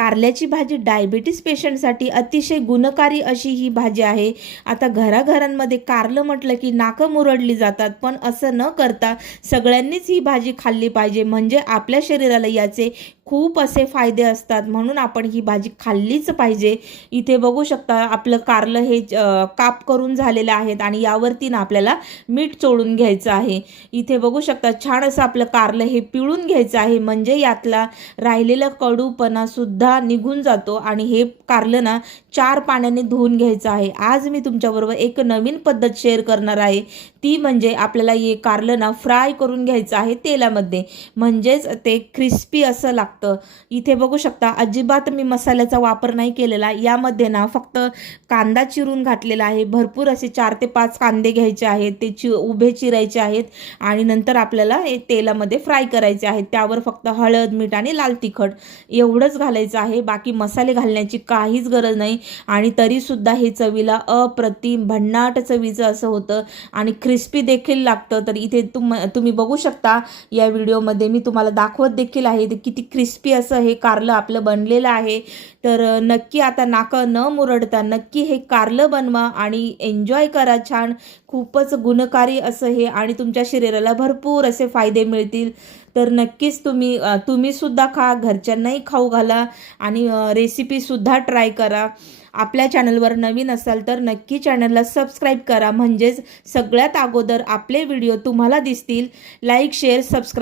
कारल्याची भाजी डायबिटीस पेशंटसाठी अतिशय गुणकारी अशी ही भाजी आहे. आता घराघरांमध्ये कारलं म्हटलं की नाकं मुरडली जातात पण असं न करता सगळ्यांनीच ही भाजी खाल्ली पाहिजे. म्हणजे आपल्या शरीराला याचे खूप असे फायदे असतात. म्हणून आपण ही भाजी खाल्लीच पाहिजे. इथे बघू शकता आपलं कारलं हे काप करून झालेलं आहेत आणि यावरती ना आपल्याला मीठ चोळून घ्यायचं आहे. इथे बघू शकता छान असं आपलं कारलं हे पिळून घ्यायचं आहे. म्हणजे यातला राहिलेला कडूपणा सुद्धा निघून जातो आणि हे कारलं ना चार पाण्याने धुवून घ्यायचं आहे. आज मी तुमच्याबरोबर एक नवीन पद्धत शेअर करणार आहे. ती म्हणजे आपल्याला हे कारलं ना फ्राय करून घ्यायचं आहे तेलामध्ये. म्हणजेच ते क्रिस्पी असं लागतं. इथे बघू शकता अजिबात मी मसाल्याचा वापर नाही केलेला. यामध्ये ना फक्त कांदा चिरून घातलेला आहे. भरपूर असे चार ते पाच कांदे घ्यायचे आहेत. ते चि उभे चिरायचे आहेत आणि नंतर आपल्याला हे तेलामध्ये फ्राय करायचे आहेत. त्यावर फक्त हळद मीठ आणि लाल तिखट एवढंच घालायचं आहे. बाकी मसाले घालण्याची काहीच गरज नाही. आणि तरीसुद्धा हे चवीला अप्रतिम भन्नाट चवीचं असं होतं आणि क्रिस्पी देखील लागतं. तर इथे तुम तुम्ही बघू शकता या व्हिडिओमध्ये मी तुम्हाला दाखवत देखील आहे ते किती क्रिस्पी असं हे कारलं आपलं बनलेलं आहे. तर नक्की आता नाकं न मुरडता नक्की हे कारलं बनवा आणि एन्जॉय करा छान. खूपच गुणकारी असं हे आणि तुमच्या शरीराला भरपूर असे फायदे मिळतील. तर नक्कीच तुम्ही तुम्हीसुद्धा खा घरच्यांनाही खाऊ घाला आणि रेसिपीसुद्धा ट्राय करा. आपल्या चॅनलवर नवीन असाल तर नक्की चॅनलला सबस्क्राईब करा. म्हणजेच सगळ्यात अगोदर आपले व्हिडिओ तुम्हाला दिसतील. Like share subscribe